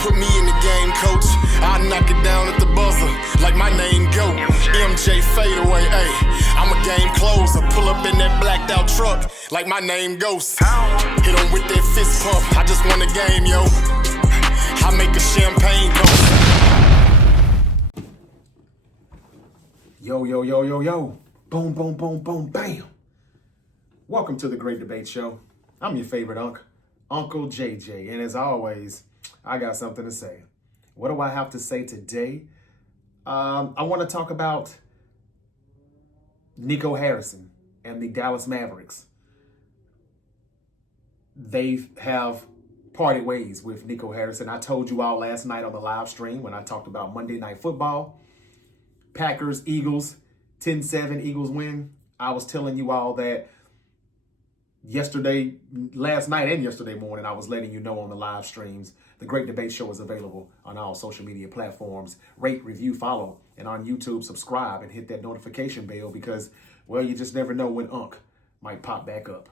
Put me in the game, coach. I knock it down at the buzzer like my name go. MJ fadeaway, ayy. I'm a game closer. Pull up in that blacked out truck like my name Ghost. Hit him with that fist pump. I just won the game, yo. I make a champagne ghost. Yo, yo, yo, yo, yo. Boom, boom, boom, boom, bam. Welcome to the Great Debate Show. I'm your favorite Uncle JJ. And as always, I got something to say. What do I have to say today? I want to talk about Nico Harrison and the Dallas Mavericks. They have parted ways with Nico Harrison. I told you all last night on the live stream when I talked about Monday Night Football. Packers, Eagles, 10-7, Eagles win. I was telling you all that last night and yesterday morning, I was letting you know on the live streams. The Great Debate Show is available on all social media platforms. Rate, review, follow, and on YouTube, subscribe and hit that notification bell because, well, you just never know when Unc might pop back up.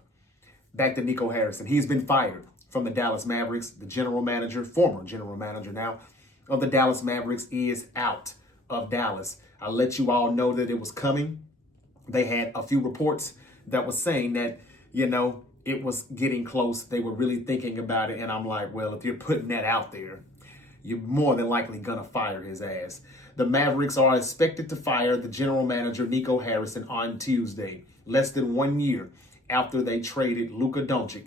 Back to Nico Harrison. He's been fired from the Dallas Mavericks. The general manager, former general manager now, of the Dallas Mavericks is out of Dallas. I let you all know that it was coming. They had a few reports that was saying that, it was getting close. They were really thinking about it. And I'm like, well, if you're putting that out there, you're more than likely going to fire his ass. The Mavericks are expected to fire the general manager, Nico Harrison, on Tuesday, less than 1 year after they traded Luka Doncic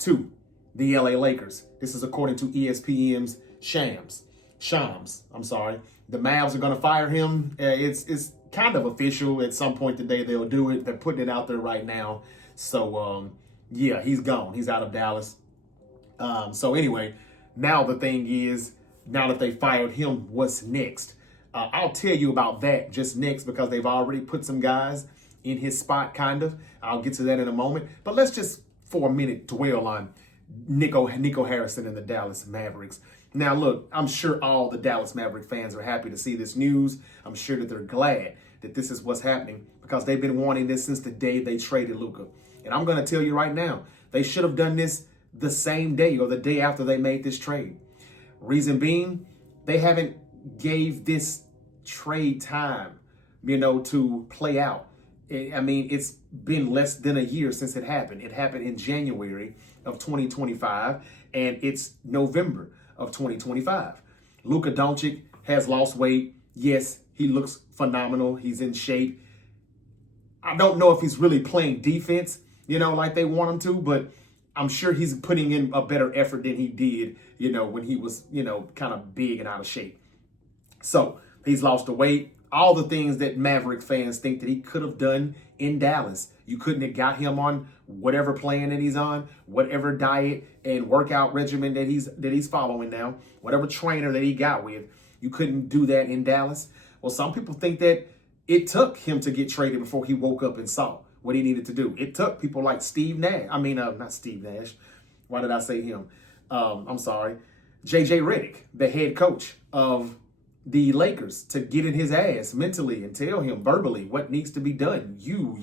to the LA Lakers. This is according to ESPN's Shams. The Mavs are going to fire him. It's kind of official. At some point today, they'll do it. They're putting it out there right now. So, yeah, he's gone. He's out of Dallas. So anyway, now the thing is, now that they fired him, what's next? I'll tell you about that just next because they've already put some guys in his spot, kind of. I'll get to that in a moment. But let's just, for a minute, dwell on Nico Harrison and the Dallas Mavericks. Now, look, I'm sure all the Dallas Maverick fans are happy to see this news. I'm sure that they're glad that this is what's happening because they've been wanting this since the day they traded Luka. And I'm going to tell you right now, they should have done this the same day or the day after they made this trade. Reason being, they haven't gave this trade time, to play out. I mean, it's been less than a year since it happened. It happened in January of 2025, and it's November of 2025. Luka Doncic has lost weight. Yes, he looks phenomenal. He's in shape. I don't know if he's really playing defense, like they want him to, but I'm sure he's putting in a better effort than he did, when he was, kind of big and out of shape. So he's lost the weight. All the things that Maverick fans think that he could have done in Dallas. You couldn't have got him on whatever plan that he's on, whatever diet and workout regimen that he's following now, whatever trainer that he got with. You couldn't do that in Dallas. Well, some people think that it took him to get traded before he woke up and saw what he needed to do. It took people like Steve Nash. Not Steve Nash. Why did I say him? I'm sorry. JJ Redick, the head coach of the Lakers, to get in his ass mentally and tell him verbally what needs to be done. You,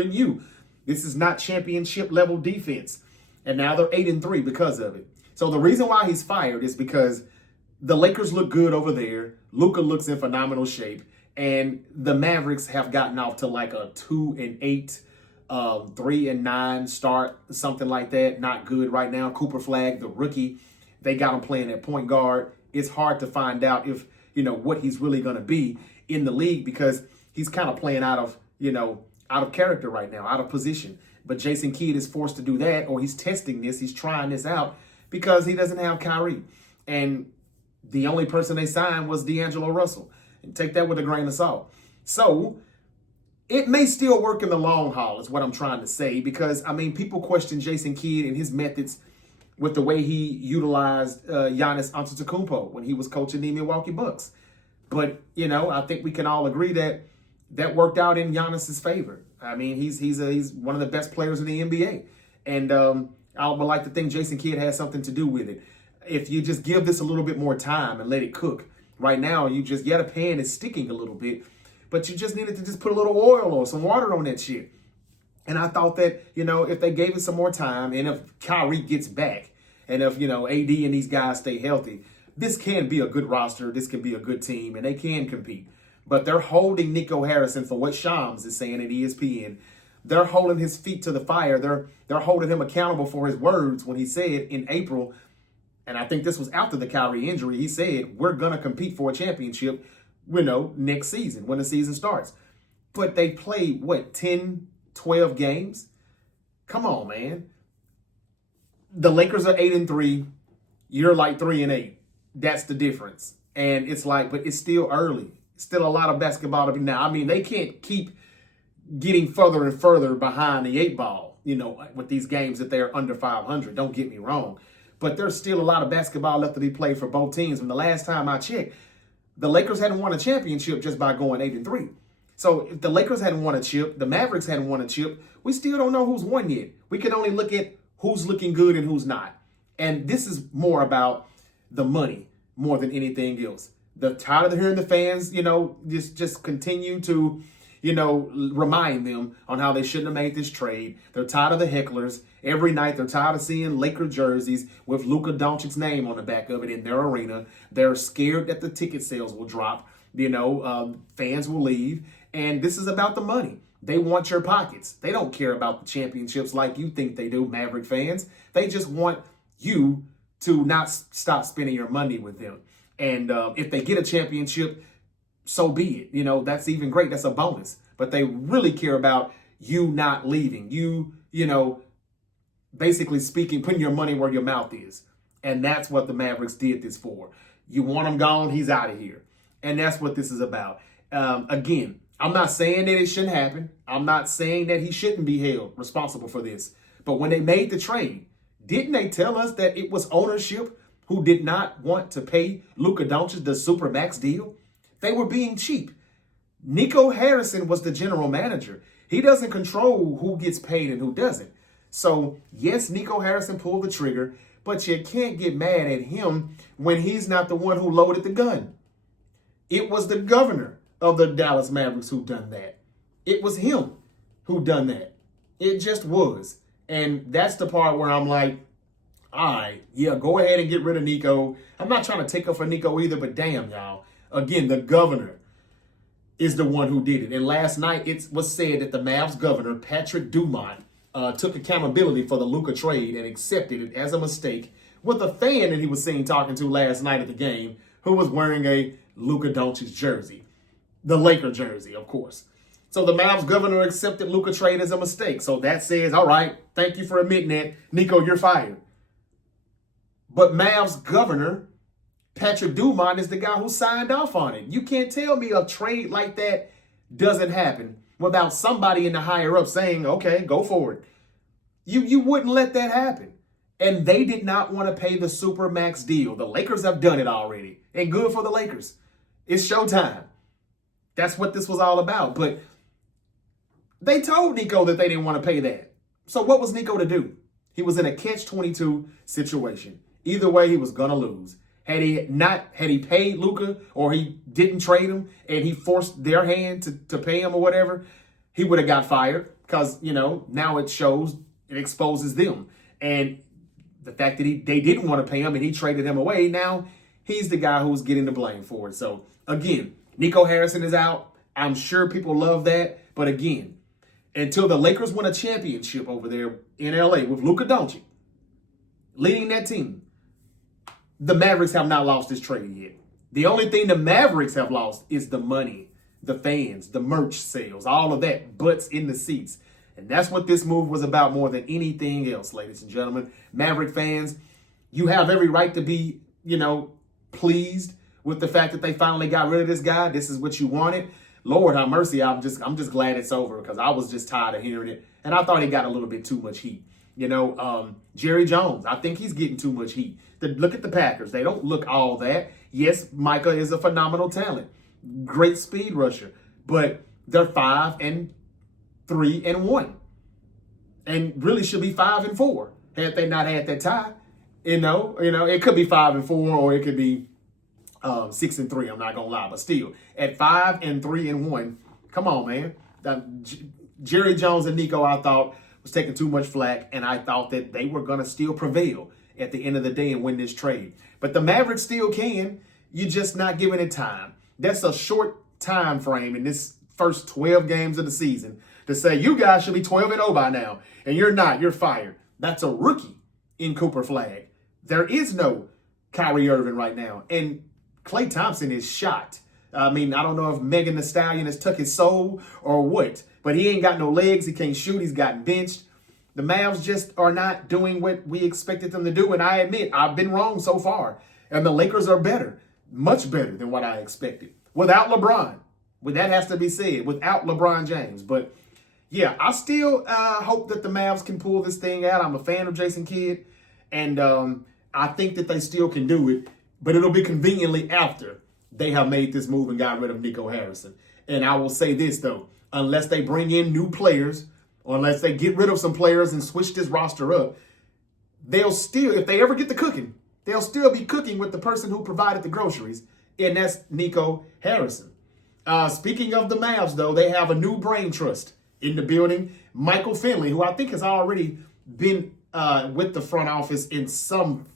and you. This is not championship level defense. And now they're 8-3 because of it. So the reason why he's fired is because the Lakers look good over there. Luka looks in phenomenal shape. And the Mavericks have gotten off to like a 2-8, 3-9 start, something like that. Not good right now. Cooper Flagg, the rookie, they got him playing at point guard. It's hard to find out if, what he's really going to be in the league because he's kind of playing out of character right now, out of position. But Jason Kidd is forced to do that, or he's testing this. He's trying this out because he doesn't have Kyrie. And the only person they signed was D'Angelo Russell. And take that with a grain of salt. So it may still work in the long haul is what I'm trying to say because, people question Jason Kidd and his methods with the way he utilized Giannis Antetokounmpo when he was coaching the Milwaukee Bucks. But, I think we can all agree that worked out in Giannis's favor. He's one of the best players in the NBA. And I would like to think Jason Kidd has something to do with it. If you just give this a little bit more time and let it cook. Right now, the pan is sticking a little bit, but you just needed to just put a little oil or some water on that shit. And I thought that, if they gave it some more time and if Kyrie gets back and if, AD and these guys stay healthy, this can be a good roster. This can be a good team, and they can compete. But they're holding Nico Harrison, for what Shams is saying at ESPN. They're holding his feet to the fire. They're holding him accountable for his words when he said in April, and I think this was after the Kyrie injury, he said, we're going to compete for a championship, next season when the season starts. But they played, 10, 12 games? Come on, man. The Lakers are 8-3. You're like 3-8. That's the difference. And it's like, but it's still early. Still a lot of basketball to be now. I mean, they can't keep getting further and further behind the 8 ball, with these games that they're under 500. Don't get me wrong. But there's still a lot of basketball left to be played for both teams. And the last time I checked, the Lakers hadn't won a championship just by going 8-3. So if the Lakers hadn't won a chip, the Mavericks hadn't won a chip, we still don't know who's won yet. We can only look at who's looking good and who's not. And this is more about the money more than anything else. They're tired of hearing the fans, just continue to, remind them on how they shouldn't have made this trade. They're tired of the hecklers. Every night they're tired of seeing Laker jerseys with Luka Doncic's name on the back of it in their arena. They're scared that the ticket sales will drop. Fans will leave. And this is about the money. They want your pockets. They don't care about the championships like you think they do, Maverick fans. They just want you to not stop spending your money with them. And if they get a championship, so be it. That's even great. That's a bonus. But they really care about you not leaving. Basically speaking, putting your money where your mouth is. And that's what the Mavericks did this for. You want him gone, he's out of here. And that's what this is about. Again, I'm not saying that it shouldn't happen. I'm not saying that he shouldn't be held responsible for this. But when they made the trade, didn't they tell us that it was ownership who did not want to pay Luka Doncic the Supermax deal? They were being cheap. Nico Harrison was the general manager. He doesn't control who gets paid and who doesn't. So, yes, Nico Harrison pulled the trigger, but you can't get mad at him when he's not the one who loaded the gun. It was the governor of the Dallas Mavericks who done that. It was him who done that. It just was. And that's the part where I'm like, all right, yeah, go ahead and get rid of Nico. I'm not trying to take up for Nico either, but damn, y'all. Again, the governor is the one who did it. And last night it was said that the Mavs governor, Patrick Dumont, took accountability for the Luka trade and accepted it as a mistake with a fan that he was seen talking to last night at the game who was wearing a Luka Doncic jersey. The Laker jersey, of course. So the Mavs governor accepted Luka trade as a mistake. So that says, all right, thank you for admitting that. Nico, you're fired. But Mavs governor, Patrick Dumont, is the guy who signed off on it. You can't tell me a trade like that doesn't happen without somebody in the higher up saying, okay, go for it. You wouldn't let that happen. And they did not want to pay the Supermax deal. The Lakers have done it already. And good for the Lakers. It's showtime. That's what this was all about. But they told Nico that they didn't want to pay that. So what was Nico to do? He was in a catch-22 situation. Either way, he was going to lose. Had he paid Luka or he didn't trade him and he forced their hand to pay him or whatever, he would have got fired because, now it shows, it exposes them. And the fact that they didn't want to pay him and he traded him away, now he's the guy who's getting the blame for it. So, again, Nico Harrison is out. I'm sure people love that. But again, until the Lakers win a championship over there in LA with Luka Doncic leading that team, the Mavericks have not lost this trade yet. The only thing the Mavericks have lost is the money, the fans, the merch sales, all of that, butts in the seats. And that's what this move was about more than anything else, ladies and gentlemen. Maverick fans, you have every right to be, pleased with the fact that they finally got rid of this guy. This is what you wanted. Lord have mercy, I'm just glad it's over because I was just tired of hearing it. And I thought he got a little bit too much heat. Jerry Jones, I think he's getting too much heat. Look at the Packers. They don't look all that. Yes, Micah is a phenomenal talent. Great speed rusher. But they're 5-3-1. And really should be 5-4 had they not had that tie. It could be 5-4 or it could be 6-3. I'm not gonna lie, but still at 5-3-1. Come on, man. Jerry Jones and Nico, I thought, was taking too much flack, and I thought that they were gonna still prevail. at the end of the day and win this trade. But the Mavericks still can. You're just not giving it time. That's a short time frame in this first 12 games of the season to say you guys should be 12-0 by now. And you're not. You're fired. That's a rookie in Cooper Flag. There is no Kyrie Irving right now. And Klay Thompson is shot. I mean, I don't know if Megan Thee Stallion has took his soul or what, but he ain't got no legs. He can't shoot. He's gotten benched. The Mavs just are not doing what we expected them to do. And I admit, I've been wrong so far. And the Lakers are better, much better than what I expected. Without LeBron. Well, that has to be said. Without LeBron James. But yeah, I still hope that the Mavs can pull this thing out. I'm a fan of Jason Kidd. And I think that they still can do it. But it'll be conveniently after they have made this move and got rid of Nico Harrison. And I will say this, though. Unless they bring in new players, or unless they get rid of some players and switch this roster up, they'll still, if they ever get the cooking, they'll still be cooking with the person who provided the groceries, and that's Nico Harrison. Speaking of the Mavs, though, they have a new brain trust in the building. Michael Finley, who I think has already been with the front office in some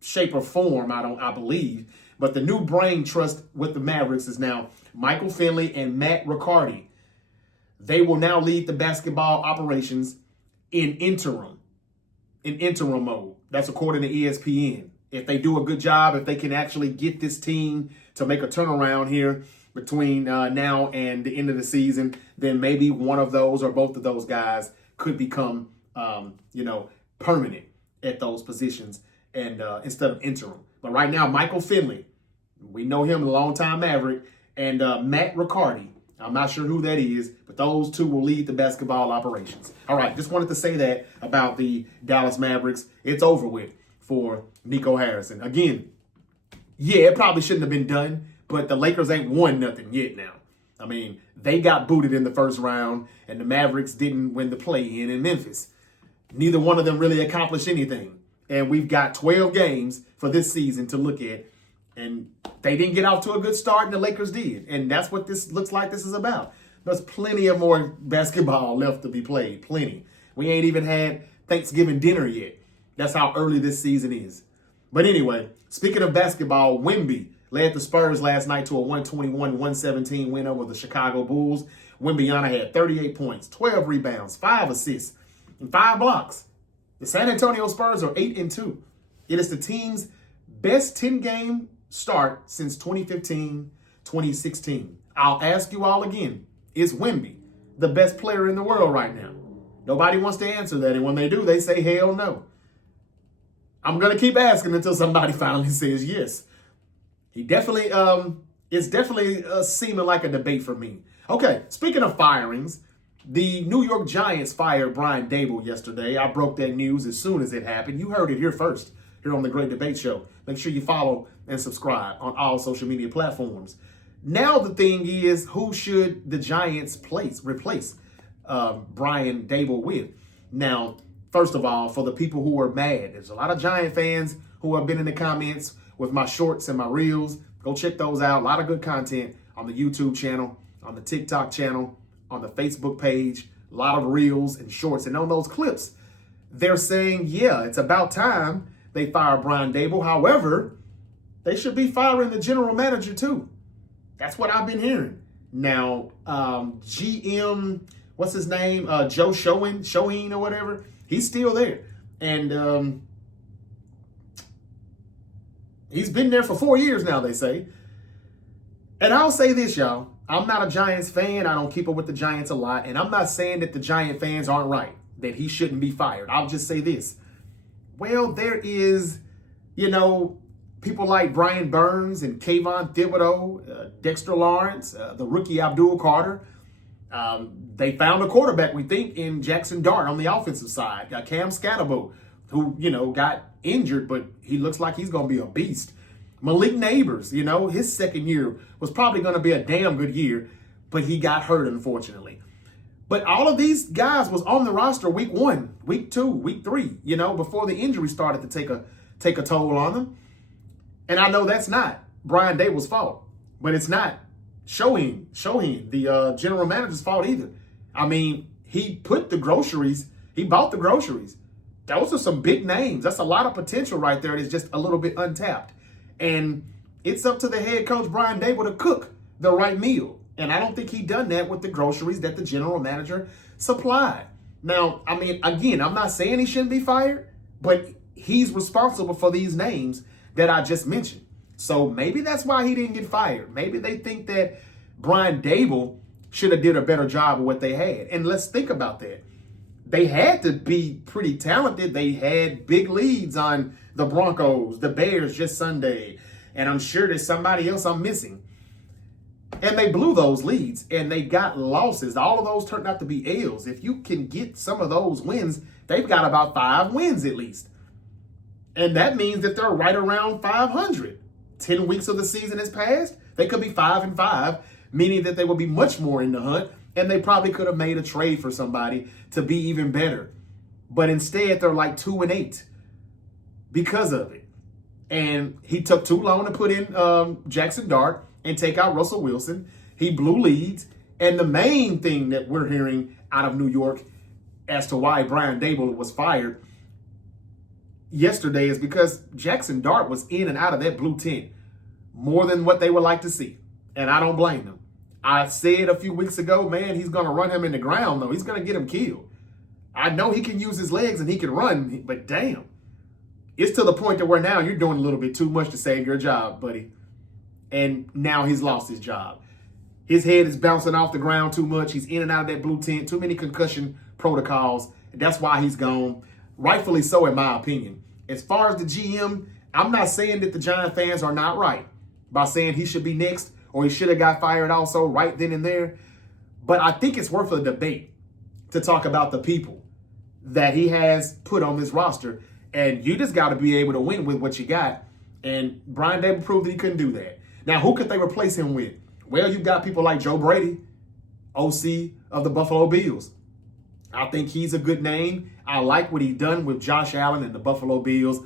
shape or form, I believe. But the new brain trust with the Mavericks is now Michael Finley and Matt Riccardi. They will now lead the basketball operations in interim mode. That's according to ESPN. If they do a good job, if they can actually get this team to make a turnaround here between now and the end of the season, then maybe one of those or both of those guys could become, permanent at those positions and instead of interim. But right now, Michael Finley, we know him, a longtime Maverick, and Matt Riccardi. I'm not sure who that is, but those two will lead the basketball operations. All right, just wanted to say that about the Dallas Mavericks. It's over with for Nico Harrison. Again, yeah, it probably shouldn't have been done, but the Lakers ain't won nothing yet now. I mean, they got booted in the first round, and the Mavericks didn't win the play-in in Memphis. Neither one of them really accomplished anything. And we've got 12 games for this season to look at. And they didn't get off to a good start, and the Lakers did. And that's what this looks like this is about. There's plenty of more basketball left to be played. Plenty. We ain't even had Thanksgiving dinner yet. That's how early this season is. But anyway, speaking of basketball, Wemby led the Spurs last night to a 121-117 win over the Chicago Bulls. Wembyana had 38 points, 12 rebounds, 5 assists, and 5 blocks. The San Antonio Spurs are 8-2. It is the team's best 10-game start since 2015-2016. I'll ask you all again, is Wemby the best player in the world right now? Nobody wants to answer that, and when they do, they say hell no. I'm going to keep asking until somebody finally says yes. He definitely, it's definitely seeming like a debate for me. Okay, speaking of firings, the New York Giants fired Brian Daboll yesterday. I broke that news as soon as it happened. You heard it here first, here on The Great Debate Show. Make sure you follow and subscribe on all social media platforms. Now the thing is, who should the Giants replace Brian Daboll with? Now, first of all, for the people who are mad, there's a lot of Giant fans who have been in the comments with my shorts and my reels. Go check those out. A lot of good content on the YouTube channel, on the TikTok channel, on the Facebook page. A lot of reels and shorts. And on those clips, they're saying, yeah, it's about time they fire Brian Daboll. However, they should be firing the general manager too. That's what I've been hearing. Now, GM, what's his name? Joe Shoheen or whatever. He's still there. And he's been there for 4 years now, they say. And I'll say this, y'all. I'm not a Giants fan. I don't keep up with the Giants a lot. And I'm not saying that the Giant fans aren't right, that he shouldn't be fired. I'll just say this. Well, there is, people like Brian Burns and Kayvon Thibodeau, Dexter Lawrence, the rookie Abdul Carter. They found a quarterback, we think, in Jackson Dart on the offensive side. Cam Scatterbo, who, got injured, but he looks like he's going to be a beast. Malik Neighbors, his second year was probably going to be a damn good year, but he got hurt, unfortunately. But all of these guys was on the roster week 1, week 2, week 3, before the injury started to take a toll on them. And I know that's not Brian Daboll's fault, but it's not Shoheen, the general manager's fault either. I mean, he bought the groceries those are some big names. That's a lot of potential right there. It's just a little bit untapped. And it's up to the head coach, Brian Daboll, to cook the right meal. And I don't think he done that with the groceries that the general manager supplied. Now, I mean, again, I'm not saying he shouldn't be fired, but he's responsible for these names that I just mentioned. So maybe that's why he didn't get fired. Maybe they think that Brian Daboll should have did a better job of what they had. And let's think about that. They had to be pretty talented. They had big leads on the Broncos, the Bears just Sunday. And I'm sure there's somebody else I'm missing. And they blew those leads and they got losses. All of those turned out to be L's. If you can get some of those wins, they've got about 5 wins at least. And that means that they're right around 500. 10 weeks of the season has passed. They could be 5-5, meaning that they will be much more in the hunt. And they probably could have made a trade for somebody to be even better. But instead, they're like 2-8 because of it. And he took too long to put in Jackson Dart and take out Russell Wilson. He blew leads. And the main thing that we're hearing out of New York as to why Brian Daboll was fired yesterday is because Jackson Dart was in and out of that blue tent more than what they would like to see. And I don't blame them. I said a few weeks ago, man, he's going to run him in the ground, though. He's going to get him killed. I know he can use his legs and he can run, but damn. It's to the point that where now you're doing a little bit too much to save your job, buddy. And now he's lost his job. His head is bouncing off the ground too much. He's in and out of that blue tent. Too many concussion protocols. That's why he's gone. Rightfully so, in my opinion. As far as the GM, I'm not saying that the Giant fans are not right by saying he should be next or he should have got fired also right then and there. But I think it's worth a debate to talk about the people that he has put on this roster. And you just got to be able to win with what you got. And Brian Daboll proved that he couldn't do that. Now, who could they replace him with? Well, you've got people like Joe Brady, OC of the Buffalo Bills. I think he's a good name. I like what he's done with Josh Allen and the Buffalo Bills.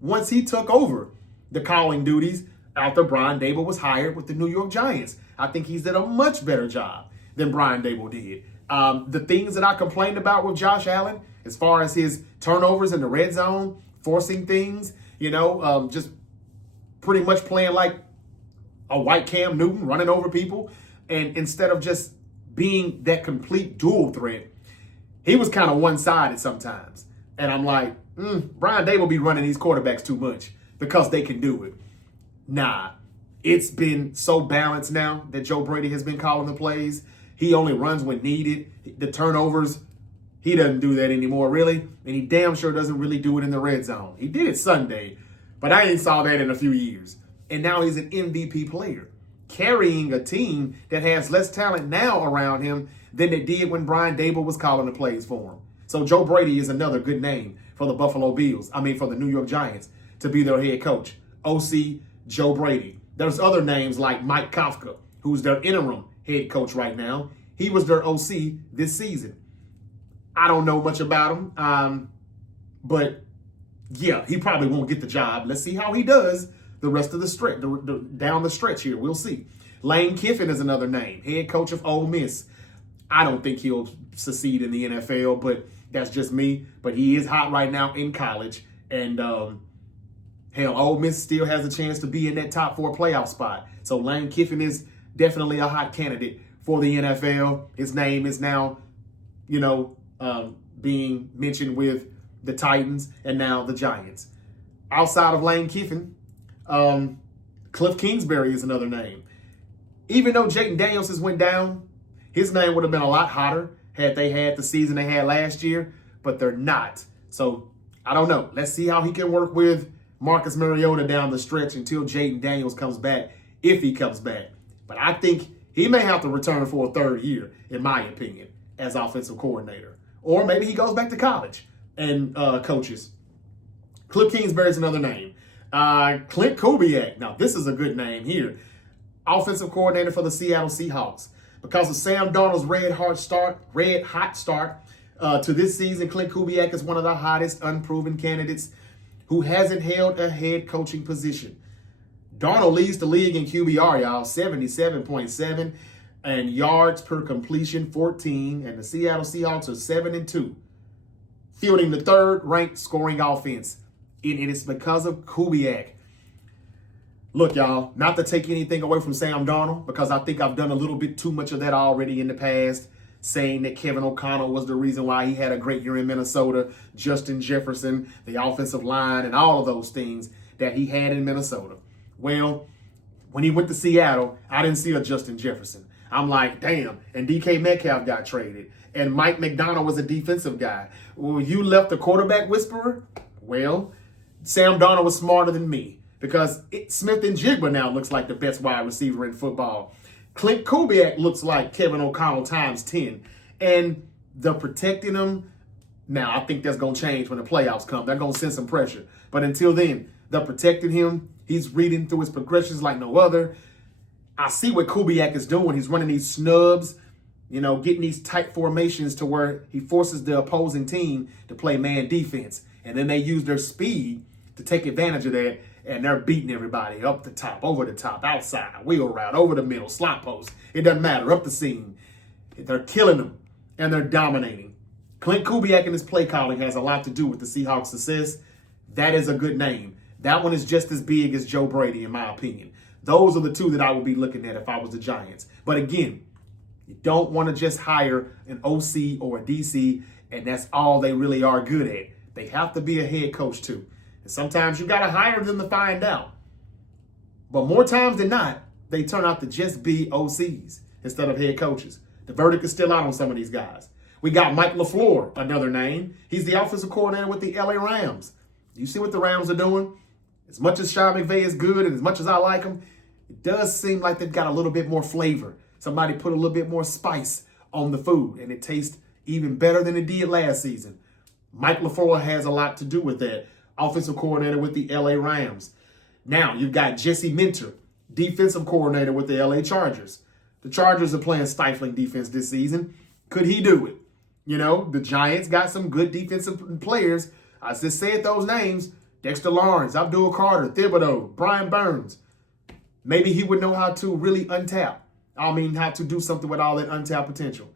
Once he took over the calling duties after Brian Daboll was hired with the New York Giants, I think he's did a much better job than Brian Daboll did. The things that I complained about with Josh Allen, as far as his turnovers in the red zone, forcing things, just pretty much playing like a white Cam Newton, running over people. And instead of just being that complete dual threat, he was kind of one-sided sometimes. And I'm like, Brian Daboll be running these quarterbacks too much because they can do it. Nah, it's been so balanced now that Joe Brady has been calling the plays. He only runs when needed. The turnovers, he doesn't do that anymore, really. And he damn sure doesn't really do it in the red zone. He did it Sunday, but I ain't saw that in a few years. And now he's an MVP player, carrying a team that has less talent now around him than it did when Brian Daboll was calling the plays for him. So Joe Brady is another good name for the Buffalo Bills. For the New York Giants to be their head coach. OC, Joe Brady. There's other names like Mike Kafka, who's their interim head coach right now. He was their OC this season. I don't know much about him, but yeah, he probably won't get the job. Let's see how he does the rest of the stretch, down the stretch here. We'll see. Lane Kiffin is another name, head coach of Ole Miss. I don't think he'll succeed in the NFL, but that's just me. But he is hot right now in college. And Ole Miss still has a chance to be in that top 4 playoff spot. So Lane Kiffin is definitely a hot candidate for the NFL. His name is now, being mentioned with the Titans and now the Giants. Outside of Lane Kiffin, Cliff Kingsbury is another name. Even though Jaden Daniels has went down, his name would have been a lot hotter had they had the season they had last year, but they're not. So I don't know. Let's see how he can work with Marcus Mariota down the stretch until Jaden Daniels comes back, if he comes back. But I think he may have to return for a 3rd year, in my opinion, as offensive coordinator. Or maybe he goes back to college and coaches. Cliff Kingsbury is another name. Clint Kubiak. Now, this is a good name here. Offensive coordinator for the Seattle Seahawks. Because of Sam Darnold's red hot start to this season, Clint Kubiak is one of the hottest unproven candidates who hasn't held a head coaching position. Darnold leads the league in QBR, y'all, 77.7, and yards per completion, 14, and the Seattle Seahawks are 7-2. fielding the third-ranked scoring offense. And it is because of Kubiak. Look, y'all, not to take anything away from Sam Darnold, because I think I've done a little bit too much of that already in the past, saying that Kevin O'Connell was the reason why he had a great year in Minnesota, Justin Jefferson, the offensive line, and all of those things that he had in Minnesota. Well, when he went to Seattle, I didn't see a Justin Jefferson. I'm like, damn, and DK Metcalf got traded, and Mike McDonald was a defensive guy. Well, you left the quarterback whisperer? Well, Sam Darnold was smarter than me, because Smith and Jigba now looks like the best wide receiver in football. Clint Kubiak looks like Kevin O'Connell times 10. And the protecting him, now I think that's going to change when the playoffs come. They're going to send some pressure. But until then, the protecting him, he's reading through his progressions like no other. I see what Kubiak is doing. He's running these snubs, getting these tight formations to where he forces the opposing team to play man defense. And then they use their speed to take advantage of that. And they're beating everybody up the top, over the top, outside, wheel route, over the middle, slot post. It doesn't matter, up the seam. They're killing them, and they're dominating. Clint Kubiak and his play calling has a lot to do with the Seahawks' success. That is a good name. That one is just as big as Joe Brady, in my opinion. Those are the two that I would be looking at if I was the Giants. But again, you don't want to just hire an OC or a DC, and that's all they really are good at. They have to be a head coach, too. Sometimes you got to hire them to find out. But more times than not, they turn out to just be OCs instead of head coaches. The verdict is still out on some of these guys. We got Mike LaFleur, another name. He's the offensive coordinator with the LA Rams. You see what the Rams are doing? As much as Sean McVay is good and as much as I like him, it does seem like they've got a little bit more flavor. Somebody put a little bit more spice on the food, and it tastes even better than it did last season. Mike LaFleur has a lot to do with that. Offensive coordinator with the LA Rams. Now you've got Jesse Minter, defensive coordinator with the LA Chargers. The Chargers are playing stifling defense this season. Could he do it? The Giants got some good defensive players. I just said those names. Dexter Lawrence, Abdul Carter, Thibodeau, Brian Burns. Maybe he would know how to really untap. How to do something with all that untapped potential.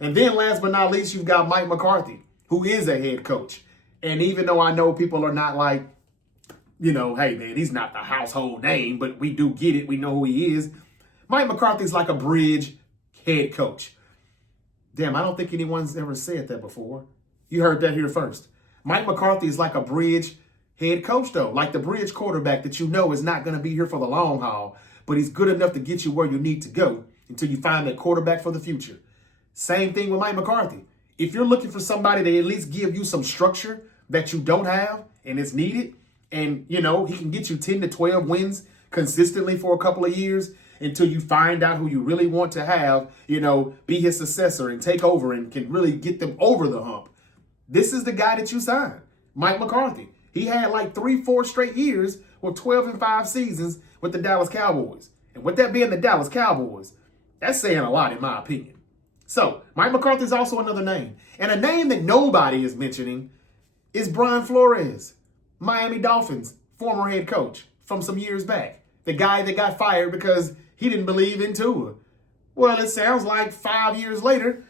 And then last but not least, you've got Mike McCarthy, who is a head coach. And even though I know people are not like, hey, man, he's not the household name, but we do get it. We know who he is. Mike McCarthy's like a bridge head coach. Damn, I don't think anyone's ever said that before. You heard that here first. Mike McCarthy is like a bridge head coach, though, like the bridge quarterback that is not going to be here for the long haul, but he's good enough to get you where you need to go until you find that quarterback for the future. Same thing with Mike McCarthy. If you're looking for somebody to at least give you some structure that you don't have and it's needed, and, he can get you 10 to 12 wins consistently for a couple of years until you find out who you really want to have, be his successor and take over and can really get them over the hump. This is the guy that you signed, Mike McCarthy. He had like 3-4 straight years with 12-5 seasons with the Dallas Cowboys. And with that being the Dallas Cowboys, that's saying a lot in my opinion. So Mike McCarthy is also another name. And a name that nobody is mentioning is Brian Flores, Miami Dolphins, former head coach from some years back. The guy that got fired because he didn't believe in Tua. Well, it sounds like 5 years later,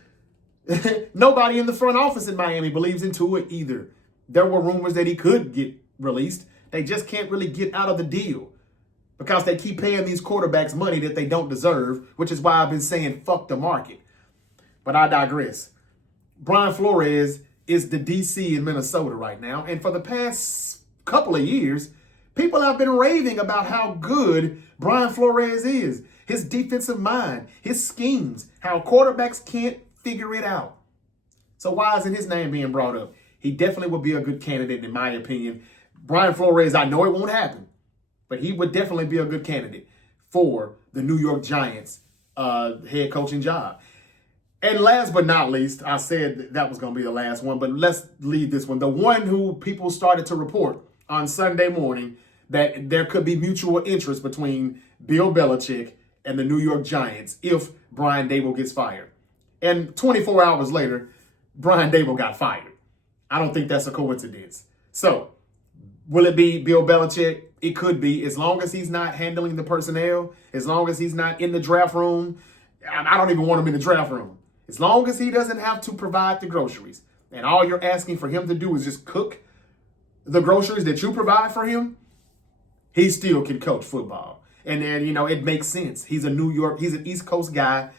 nobody in the front office in Miami believes in Tua either. There were rumors that he could get released. They just can't really get out of the deal because they keep paying these quarterbacks money that they don't deserve, which is why I've been saying fuck the market. But I digress. Brian Flores is the DC in Minnesota right now. And for the past couple of years, people have been raving about how good Brian Flores is. His defensive mind, his schemes, how quarterbacks can't figure it out. So why isn't his name being brought up? He definitely would be a good candidate, in my opinion. Brian Flores, I know it won't happen, but he would definitely be a good candidate for the New York Giants head coaching job. And last but not least, I said that was going to be the last one, but let's leave this one. The one who people started to report on Sunday morning that there could be mutual interest between Bill Belichick and the New York Giants if Brian Daboll gets fired. And 24 hours later, Brian Daboll got fired. I don't think that's a coincidence. So, will it be Bill Belichick? It could be, as long as he's not handling the personnel, as long as he's not in the draft room. I don't even want him in the draft room. As long as he doesn't have to provide the groceries, and all you're asking for him to do is just cook the groceries that you provide for him, he still can coach football. And then, it makes sense. He's an East Coast guy.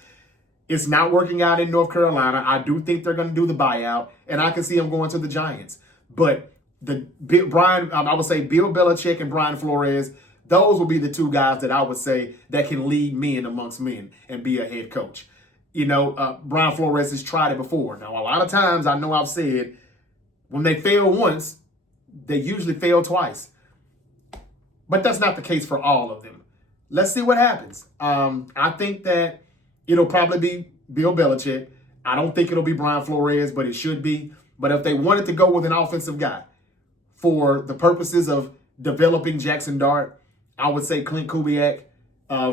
It's not working out in North Carolina. I do think they're going to do the buyout, and I can see him going to the Giants. But I would say Bill Belichick and Brian Flores, those will be the two guys that I would say that can lead men amongst men and be a head coach. Brian Flores has tried it before. Now, a lot of times I know I've said when they fail once, they usually fail twice. But that's not the case for all of them. Let's see what happens. I think that it'll probably be Bill Belichick. I don't think it'll be Brian Flores, but it should be. But if they wanted to go with an offensive guy for the purposes of developing Jackson Dart, I would say Clint Kubiak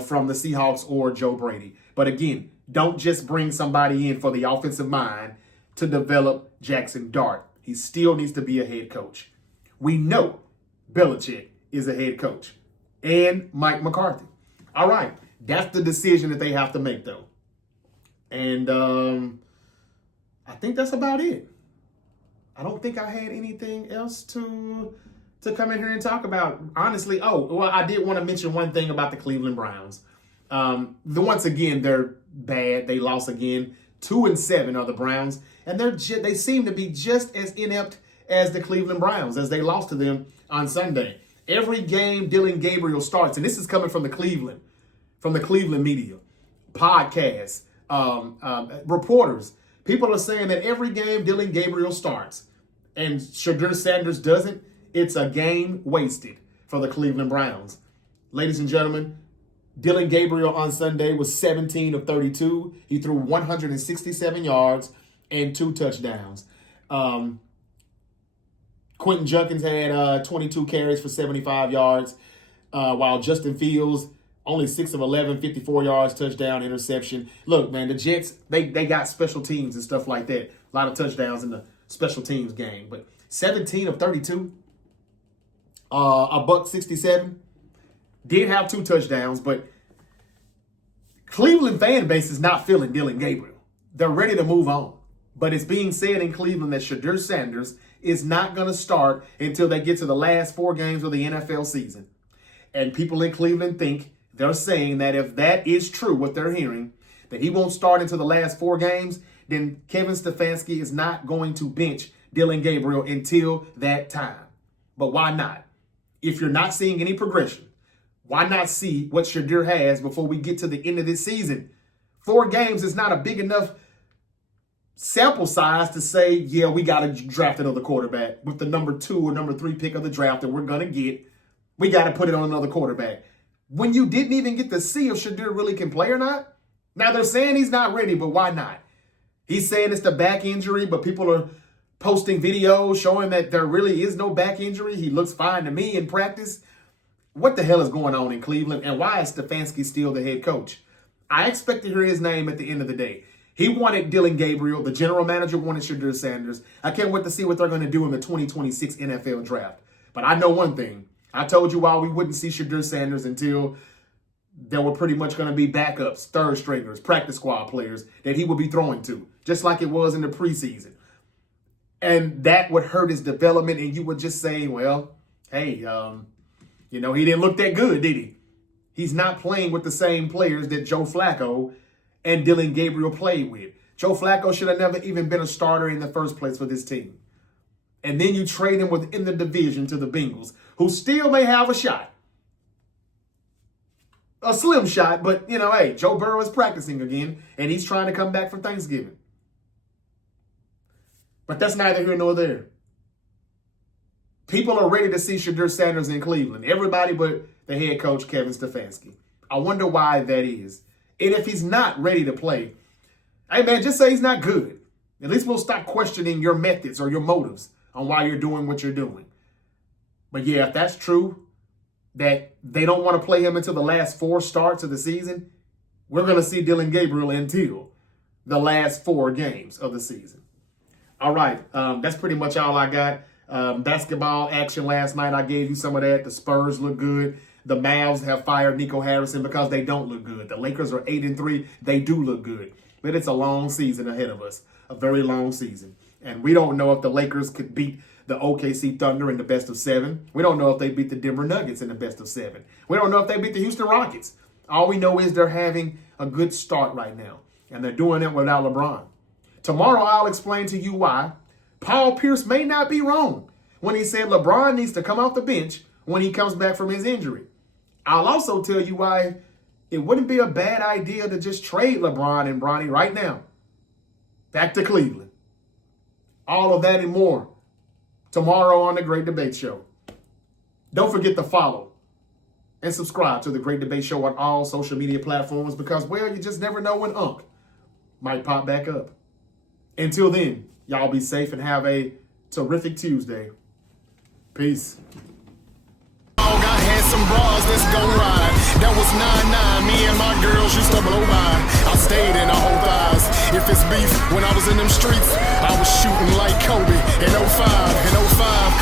from the Seahawks or Joe Brady. But again, don't just bring somebody in for the offensive mind to develop Jackson Dart. He still needs to be a head coach. We know Belichick is a head coach and Mike McCarthy. All right, that's the decision that they have to make, though. And I think that's about it. I don't think I had anything else to come in here and talk about. Honestly, I did want to mention one thing about the Cleveland Browns. Once again, they're bad. They lost again. 2-7 are the Browns, and they seem to be just as inept as the Cleveland Browns as they lost to them on Sunday. Every game Dylan Gabriel starts, and this is coming from the Cleveland media, podcasts, reporters. People are saying that every game Dylan Gabriel starts and Shedeur Sanders doesn't, it's a game wasted for the Cleveland Browns. Ladies and gentlemen, Dylan Gabriel on Sunday was 17 of 32. He threw 167 yards and 2 touchdowns. Quentin Junkins had 22 carries for 75 yards, while Justin Fields, only 6 of 11, 54 yards, touchdown, interception. Look, man, the Jets, they got special teams and stuff like that. A lot of touchdowns in the special teams game. But 17 of 32, $167. Did have 2 touchdowns, but Cleveland fan base is not feeling Dylan Gabriel. They're ready to move on. But it's being said in Cleveland that Shedeur Sanders is not going to start until they get to the last 4 games of the NFL season. And people in Cleveland they're saying that if that is true, what they're hearing, that he won't start until the last 4 games, then Kevin Stefanski is not going to bench Dylan Gabriel until that time. But why not? If you're not seeing any progression, why not see what Shedeur has before we get to the end of this season? 4 games is not a big enough sample size to say, yeah, we got to draft another quarterback with the number 2 or number 3 pick of the draft that we're going to get. We got to put it on another quarterback. When you didn't even get to see if Shedeur really can play or not. Now they're saying he's not ready, but why not? He's saying it's the back injury, but people are posting videos showing that there really is no back injury. He looks fine to me in practice. What the hell is going on in Cleveland, and why is Stefanski still the head coach? I expect to hear his name at the end of the day. He wanted Dylan Gabriel. The general manager wanted Shedeur Sanders. I can't wait to see what they're going to do in the 2026 NFL draft. But I know one thing. I told you why we wouldn't see Shedeur Sanders until there were pretty much going to be backups, third stringers, practice squad players that he would be throwing to, just like it was in the preseason. And that would hurt his development, and you would just say, well, hey, he didn't look that good, did he? He's not playing with the same players that Joe Flacco and Dylan Gabriel played with. Joe Flacco should have never even been a starter in the first place for this team. And then you trade him within the division to the Bengals, who still may have a shot. A slim shot, but, hey, Joe Burrow is practicing again, and he's trying to come back for Thanksgiving. But that's neither here nor there. People are ready to see Shedeur Sanders in Cleveland. Everybody but the head coach, Kevin Stefanski. I wonder why that is. And if he's not ready to play, hey, man, just say he's not good. At least we'll stop questioning your methods or your motives on why you're doing what you're doing. But, yeah, if that's true, that they don't want to play him until the last 4 starts of the season, we're going to see Dylan Gabriel until the last 4 games of the season. All right, that's pretty much all I got. Basketball action last night, I gave you some of that. The Spurs look good. The Mavs have fired Nico Harrison because they don't look good. The Lakers are 8-3. They do look good. But it's a long season ahead of us, a very long season. And we don't know if the Lakers could beat the OKC Thunder in the best of 7. We don't know if they beat the Denver Nuggets in the best of 7. We don't know if they beat the Houston Rockets. All we know is they're having a good start right now. And they're doing it without LeBron. Tomorrow I'll explain to you why Paul Pierce may not be wrong when he said LeBron needs to come off the bench when he comes back from his injury. I'll also tell you why it wouldn't be a bad idea to just trade LeBron and Bronny right now. Back to Cleveland. All of that and more tomorrow on The Great Debate Show. Don't forget to follow and subscribe to The Great Debate Show on all social media platforms because, well, you just never know when Unc might pop back up. Until then, y'all be safe and have a terrific Tuesday. Peace. I had some bras, let's go ride. That was 9-9, me and my girls used to blow by. I stayed in the whole thighs. If it's beef, when I was in them streets, I was shooting like Kobe in 05, in 05.